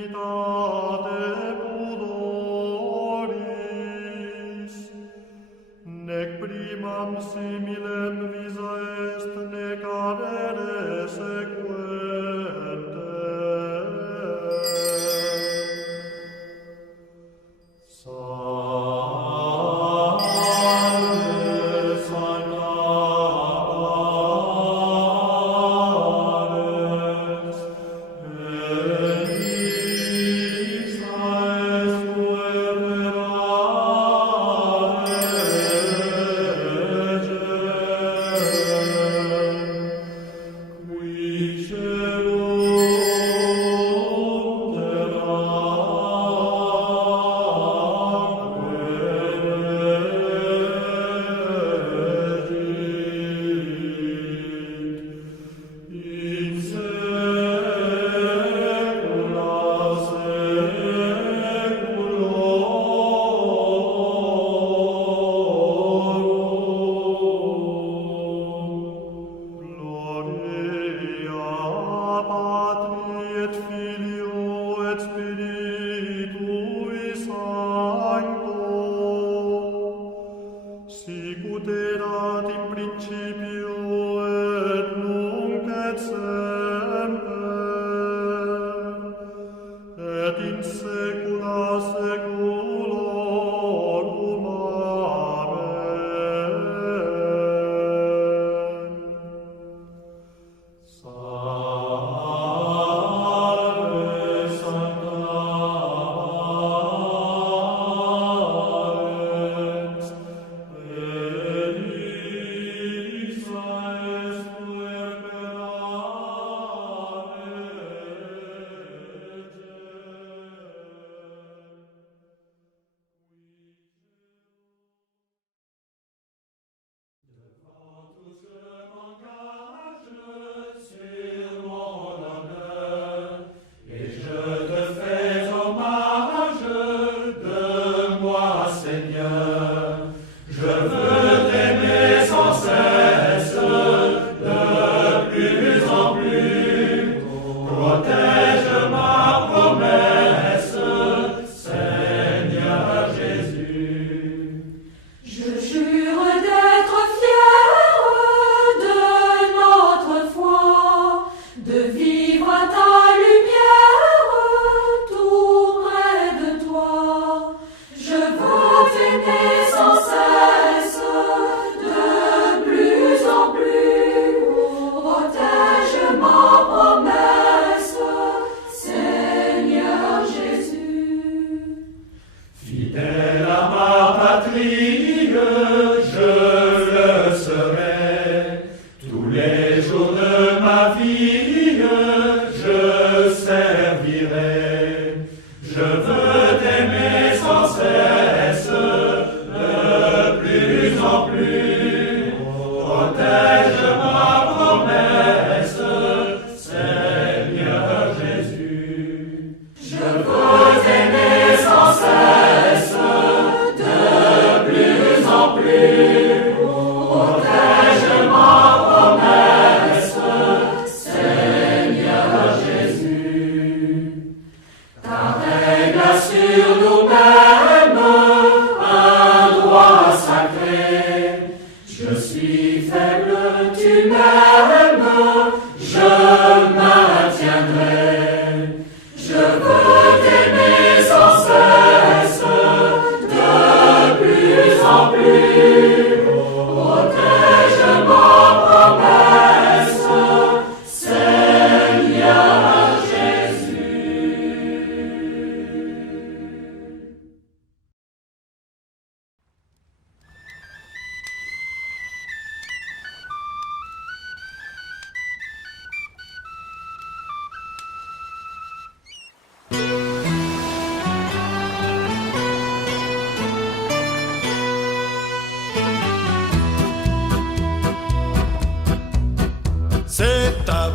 dignitate pudoris, nec primam similem visa est, nec avere sequente.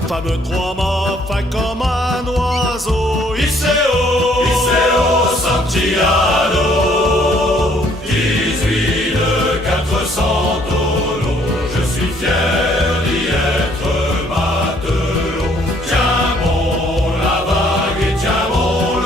fameux trois-mâts, fait comme un oiseau. Iseo, Santiano, 18 de 400 tonneaux. Je suis fier d'y être matelot. Tiens bon la vague et tiens bon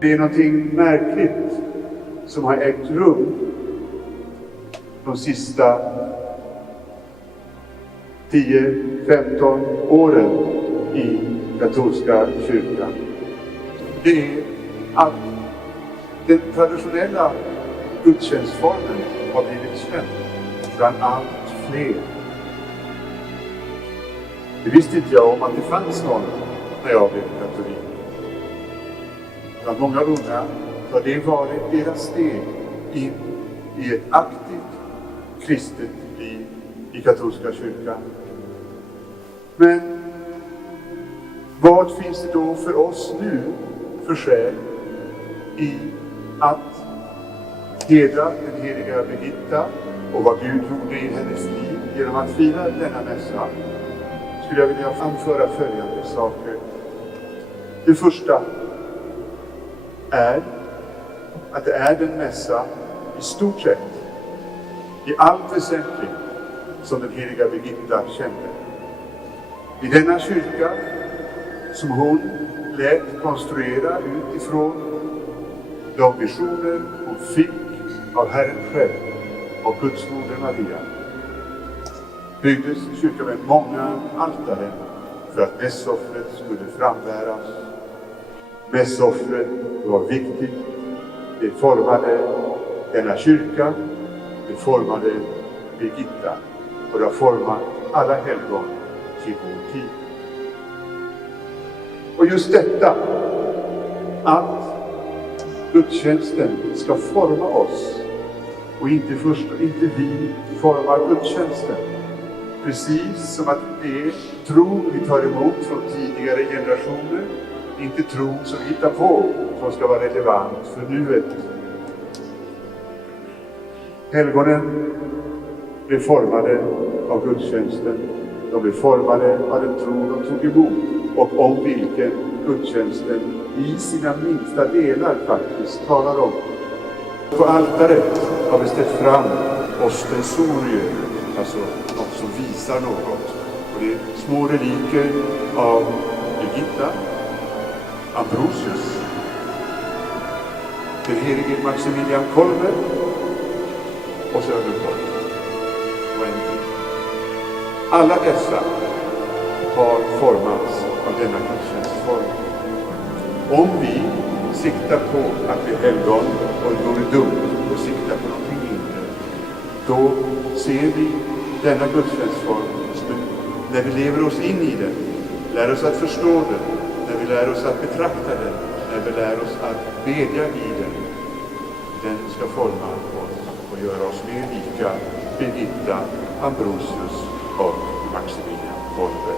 Det är någonting märkligt som har ägt rum de sista 10-15 åren i katolska kyrkan. Det är att den traditionella gudstjänstformen har blivit känd bland allt fler. Det visste inte jag om att det fanns någon när jag blev katolik. Bland många unga har det varit deras steg in i ett aktivt kristet liv i katolska kyrkan. Men vad finns det då för oss nu för skäl i att hedra den heliga Birgitta och vad Gud gjorde i hennes liv genom att fira denna mässa? Skulle jag vilja anföra följande saker. Det första är att det är den mässa i stort sett, i allt väsentligt, som den heliga Birgitta kände. I denna kyrka som hon lät konstruera utifrån de visioner hon fick av Herren själv och Guds moder Maria, byggdes kyrkan med många altare för att mässoffret skulle frambäras. Mässoffret var viktigt. Det formade denna kyrka, det formade Birgitta och det har format alla helgon till vår tid. Och just detta, att gudstjänsten ska forma oss och inte vi formar gudstjänsten. Precis som att det är tron vi tar emot från tidigare generationer, inte tron som vi hittar på, som ska vara relevant för nuet. Helgonen blev formade av gudstjänsten. De blev formade av den tro de tog emot och om vilken gudstjänsten i sina minsta delar faktiskt talar om. På altaret har vi ställt fram ostensorier, alltså något som visar något. Och det är små reliker av Birgitta, Ambrosius, den helige Maximilian Kolbe och så övergått. Och en till. Alla dessa har formats av denna gudstjänstform. Om vi siktar på att bli helgon och det vore dumt och siktar på någonting mindre, då ser vi denna gudstjänstform när vi lever oss in i den, lär oss att förstå den, när vi lär oss att betrakta den, när vi lär oss att bedja i den. Den ska forma oss och göra oss mer lika Birgitta, Ambrosius och Maximilian Kolbe.